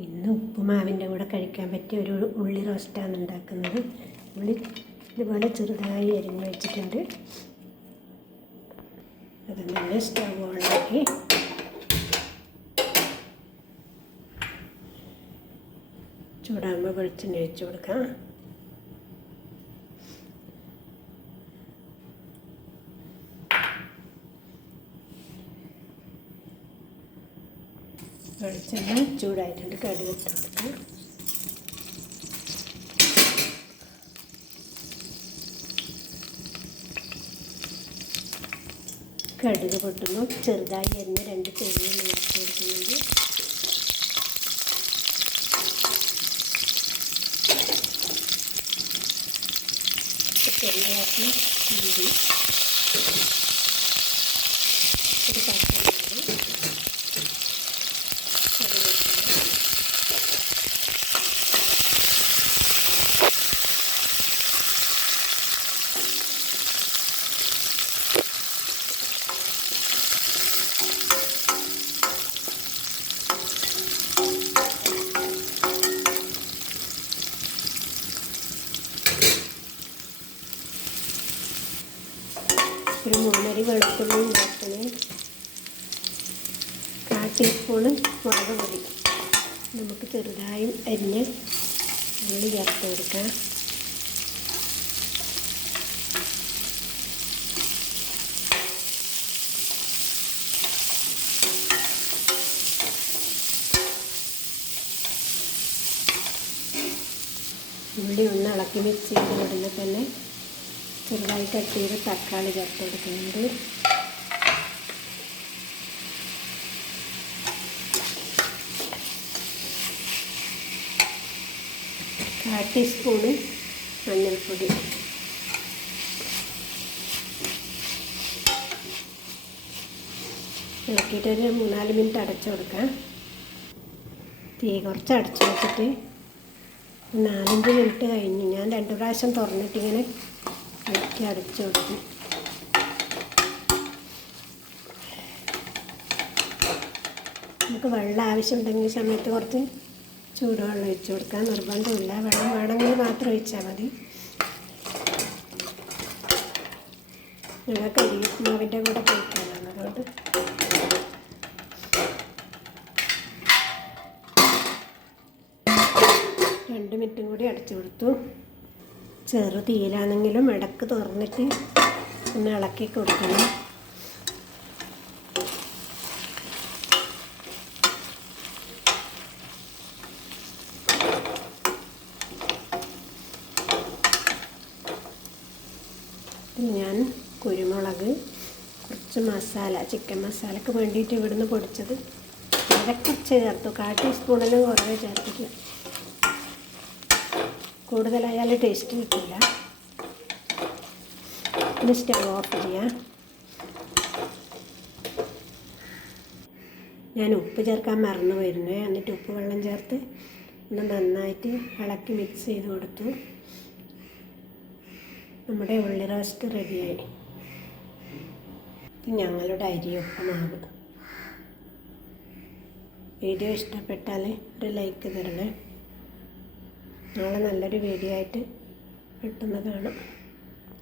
ഇന്ന് ഉപ്പുമാവിൻ്റെ കൂടെ കഴിക്കാൻ പറ്റിയ ഒരു ഉള്ളി റോസ്റ്റാണ് ഉണ്ടാക്കുന്നത്. ഉള്ളി ഇതുപോലെ ചെറുതായി അരിഞ്ഞ് വെച്ചിട്ടുണ്ട്. അത് തന്നെ സ്റ്റവ് ഓണാക്കി ചൂടാകുമ്പോൾ വെളിച്ചെണ്ണ ഒഴിച്ച് കൊടുക്കാം. വെളിച്ചെണ്ണ ചൂടായിട്ടുണ്ട്. കടുക് ഇട്ട് കൊടുക്കാം. കടുക് പൊട്ടുമ്പോൾ ചെറുതായി അരിഞ്ഞ 2 ചെറിയ ചേർത്ത് കൊടുക്കുന്നുണ്ട്. ചെറിയാക്കി ഇഞ്ചി, ഒരു പച്ചമുളക്, ഒരു 3 അരി വെളുത്തുള്ളി ഉണ്ടാക്കണേ, 1/4 ടീസ്പൂണ് മുളക് പൊടി. നമുക്ക് ചെറുതായും അരിഞ്ഞ് ഉള്ളി ചേർത്ത് കൊടുക്കാം. ഉള്ളി ഒന്ന് ഇളക്കി മിക്സ് ചെയ്ത് ഉടനെ തന്നെ ചെറുതായി കട്ട് ചെയ്ത് തക്കാളി ചേർത്ത് കൊടുക്കുന്നുണ്ട്. കാൽ ടീസ്പൂണ് മഞ്ഞൾപ്പൊടി, ഇളക്കിയിട്ടൊരു 3-4 മിനിറ്റ് അടച്ചു കൊടുക്കാം. തീ കുറച്ച് അടച്ചു വെച്ചിട്ട് 4-5 മിനിറ്റ് കഴിഞ്ഞ് ഞാൻ 2 പ്രാവശ്യം തുറന്നിട്ടിങ്ങനെ ഇളക്കി അടച്ചു കൊടുക്കും. നമുക്ക് വെള്ളം ആവശ്യമുണ്ടെങ്കിൽ സമയത്ത് കുറച്ച് ചൂടുവെള്ളം ഒഴിച്ച് കൊടുക്കാൻ നിർബന്ധമില്ല. വെള്ളം വേണമെങ്കിൽ മാത്രം ഒഴിച്ചാൽ മതി. ഞങ്ങൾക്ക് അരി ഉപ്പുമാവിൻ്റെ കൂടെ കഴിക്കാനാണ്, അതുകൊണ്ട് രണ്ട് മിനിറ്റും കൂടി അടച്ചു കൊടുത്തു. ചെറു തീയിലാണെങ്കിലും ഇടക്ക് തുറന്നിട്ട് ഒന്ന് ഇളക്കി കൊടുക്കണം. ഞാൻ കുരുമുളക്, കുറച്ച് മസാല, ചിക്കൻ മസാലയ്ക്ക് വേണ്ടിയിട്ട് ഇവിടുന്ന് പൊടിച്ചത് കുറച്ച് ചേർത്തു. 1/4 ടീസ്പൂണിലും കുറവേ ചേർത്തിട്ട്, കൂടുതലായാൽ ടേസ്റ്റ് കിട്ടില്ല. ഇനി സ്റ്റവ് ഓഫ് ചെയ്യാം. ഞാൻ ഉപ്പ് ചേർക്കാൻ മറന്നു പോയിരുന്നു. എന്നിട്ട് ഉപ്പ് വെള്ളം ചേർത്ത് ഒന്ന് നന്നായിട്ട് ഇളക്കി മിക്സ് ചെയ്ത് കൊടുത്തു. നമ്മുടെ ഉള്ളി റോസ്റ്റ് റെഡിയായി. ഇത് ഞങ്ങളുടെ അരി ഉപ്പുമാവ്. വീഡിയോ ഇഷ്ടപ്പെട്ടാൽ ഒരു ലൈക്ക് തരണേ. നാളെ നല്ലൊരു വീഡിയോ ആയിട്ട് പെട്ടെന്ന് കാണാം.